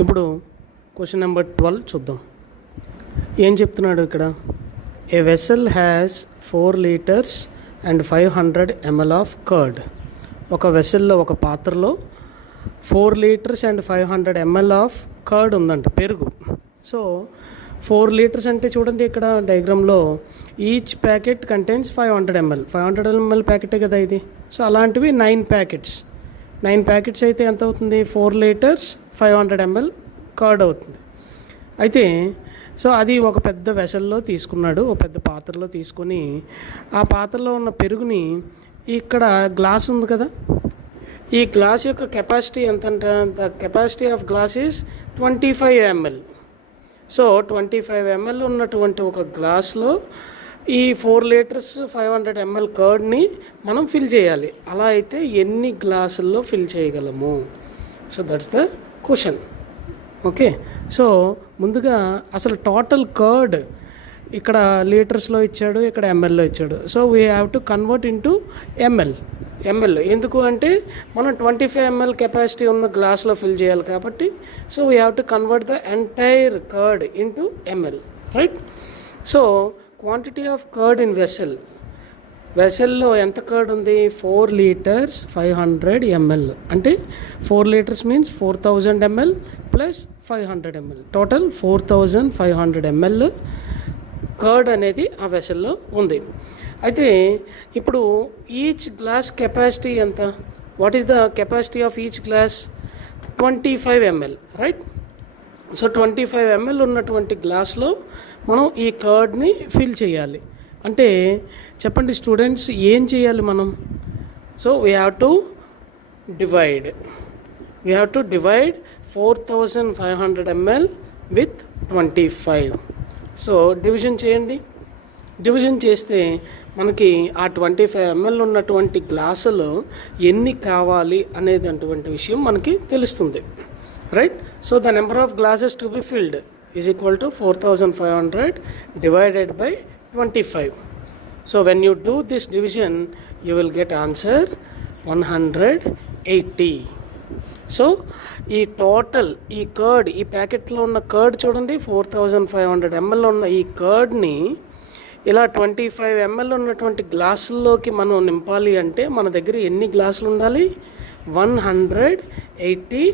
ఇప్పుడు question number 12 చూద్దాం. ఏం చెప్తున్నాడు ఇక్కడ? A vessel has 4 liters and 500 ml of curd. ఒక వెసల్లో, ఒక పాత్రలో 4 liters and 500 ml of curd ఉందంట, పెరుగు. సో 4 liters అంటే చూడండి ఇక్కడ డయాగ్రామ్లో each packet contains 500 ml. 500 ml ప్యాకెటే కదా ఇది. సో అలాంటివి 9 ప్యాకెట్స్. 9 ప్యాకెట్స్ అయితే ఎంత అవుతుంది? 4 liters 500 ml కర్డ్ అవుతుంది. అయితే సో అది ఒక పెద్ద వెసల్లో తీసుకున్నాడు, ఒక పెద్ద పాత్రలో తీసుకొని ఆ పాత్రలో ఉన్న పెరుగుని, ఇక్కడ గ్లాస్ ఉంది కదా, ఈ గ్లాస్ యొక్క కెపాసిటీ ఎంత అంటే, the capacity of glass is 25 ml. So 25 ml ఉన్నటువంటి ఒక గ్లాస్లో ఈ 4 liters 500 ml కర్డ్ని మనం ఫిల్ చేయాలి. అలా అయితే ఎన్ని గ్లాసుల్లో ఫిల్ చేయగలము? So that's the question. Okay, so ముందుగా అసలు టోటల్ కర్డ్ ఇక్కడ లీటర్స్లో ఇచ్చాడు, ఇక్కడ ఎంఎల్లో ఇచ్చాడు. So we have to convert into ML. ఎందుకు అంటే మనం 25 ml కెపాసిటీ ఉన్న గ్లాస్లో ఫిల్ చేయాలి కాబట్టి, so we have to convert the entire curd into ML, right? So quantity of curd in వెసల్లో ఎంత కర్డ్ ఉంది? 4 liters 500 ml. అంటే 4 liters means 4000 ml plus 500 ml, total 4500 ml curd అనేది ఆ వెసల్లో ఉంది. అయితే ఇప్పుడు ఈచ్ గ్లాస్ కెపాసిటీ ఎంత? What is the capacity of each glass? 25 ml, right? So 25 ml ఉన్నటువంటి గ్లాస్లో మనం ఈ కర్డ్ని ఫిల్ చేయాలి. అంటే చెప్పండి స్టూడెంట్స్, ఏం చేయాలి మనం? So we have to divide 4500 ml with 25. So division చేయండి. డివిజన్ చేస్తే మనకి ఆ 25 ml ఉన్నటువంటి గ్లాసులో ఎన్ని కావాలి అనేటువంటి విషయం మనకి తెలుస్తుంది, right? So the number of glasses to be filled is equal to 4500 divided by 25. So when you do this division, you will get answer 180. So ఈ టోటల్ ఈ కర్డ్, ఈ ప్యాకెట్లో ఉన్న కర్డ్ చూడండి, 4500 ml ఉన్న ఈ కర్డ్ని ఇలా 25 ml ఉన్నటువంటి గ్లాసుల్లోకి మనం నింపాలి అంటే మన దగ్గర ఎన్ని గ్లాసులు ఉండాలి? 180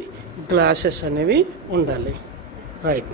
గ్లాసెస్ అనేవి ఉండాలి, రైట్?